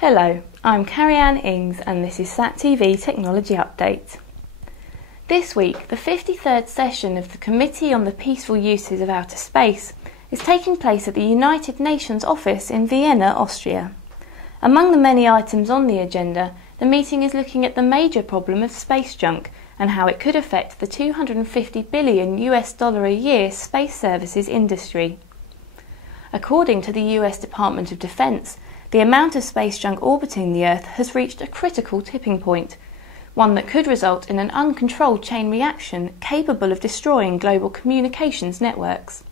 Hello, I'm Carrie-Anne Ings and this is SatTV Technology Update. This week, the 53rd session of the Committee on the Peaceful Uses of Outer Space is taking place at the United Nations office in Vienna, Austria. Among the many items on the agenda, the meeting is looking at the major problem of space junk and how it could affect the $250 billion a year space services industry. According to the US Department of Defense, the amount of space junk orbiting the Earth has reached a critical tipping point, one that could result in an uncontrolled chain reaction capable of destroying global communications networks.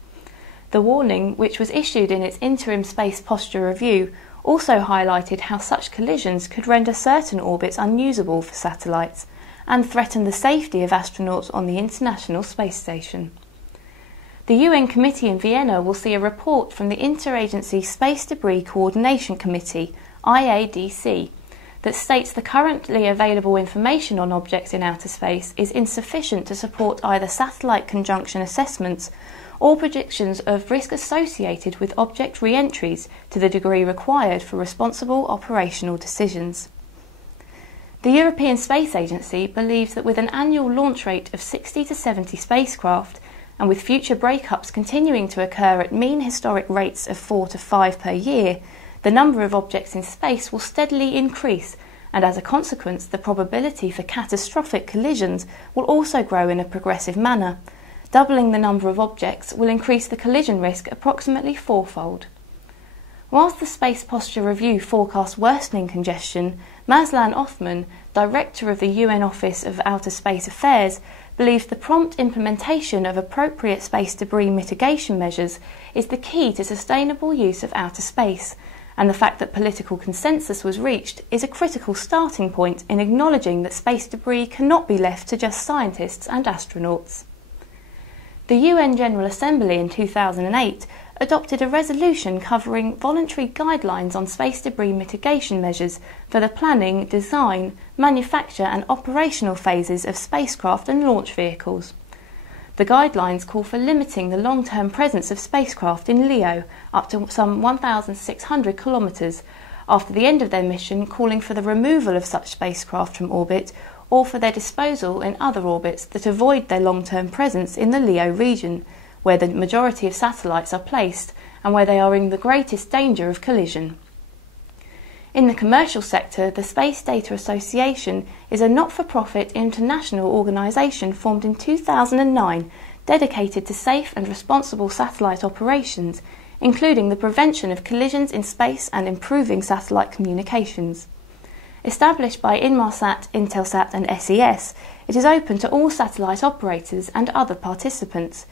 The warning, which was issued in its interim space posture review, also highlighted how such collisions could render certain orbits unusable for satellites and threaten the safety of astronauts on the International Space Station. The UN Committee in Vienna will see a report from the Interagency Space Debris Coordination Committee, IADC, that states the currently available information on objects in outer space is insufficient to support either satellite conjunction assessments or predictions of risk associated with object re-entries to the degree required for responsible operational decisions. The European Space Agency believes that with an annual launch rate of 60 to 70 spacecraft, and with future breakups continuing to occur at mean historic rates of 4 to 5 per year, the number of objects in space will steadily increase, and as a consequence, the probability for catastrophic collisions will also grow in a progressive manner. Doubling the number of objects will increase the collision risk approximately fourfold. Whilst the Space Posture Review forecasts worsening congestion, Mazlan Othman, Director of the UN Office of Outer Space Affairs, believes the prompt implementation of appropriate space debris mitigation measures is the key to sustainable use of outer space, and the fact that political consensus was reached is a critical starting point in acknowledging that space debris cannot be left to just scientists and astronauts. The UN General Assembly in 2008 adopted a resolution covering voluntary guidelines on space debris mitigation measures for the planning, design, manufacture and operational phases of spacecraft and launch vehicles. The guidelines call for limiting the long-term presence of spacecraft in LEO up to some 1,600 kilometres, after the end of their mission calling for the removal of such spacecraft from orbit or for their disposal in other orbits that avoid their long-term presence in the LEO region, where the majority of satellites are placed and where they are in the greatest danger of collision. In the commercial sector, the Space Data Association is a not-for-profit international organisation formed in 2009 dedicated to safe and responsible satellite operations, including the prevention of collisions in space and improving satellite communications. Established by Inmarsat, Intelsat and SES, it is open to all satellite operators and other participants.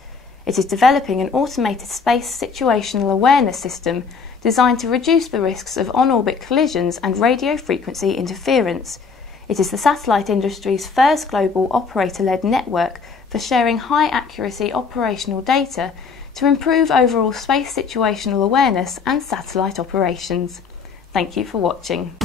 It is developing an automated space situational awareness system designed to reduce the risks of on-orbit collisions and radio frequency interference. It is the satellite industry's first global operator-led network for sharing high-accuracy operational data to improve overall space situational awareness and satellite operations. Thank you for watching.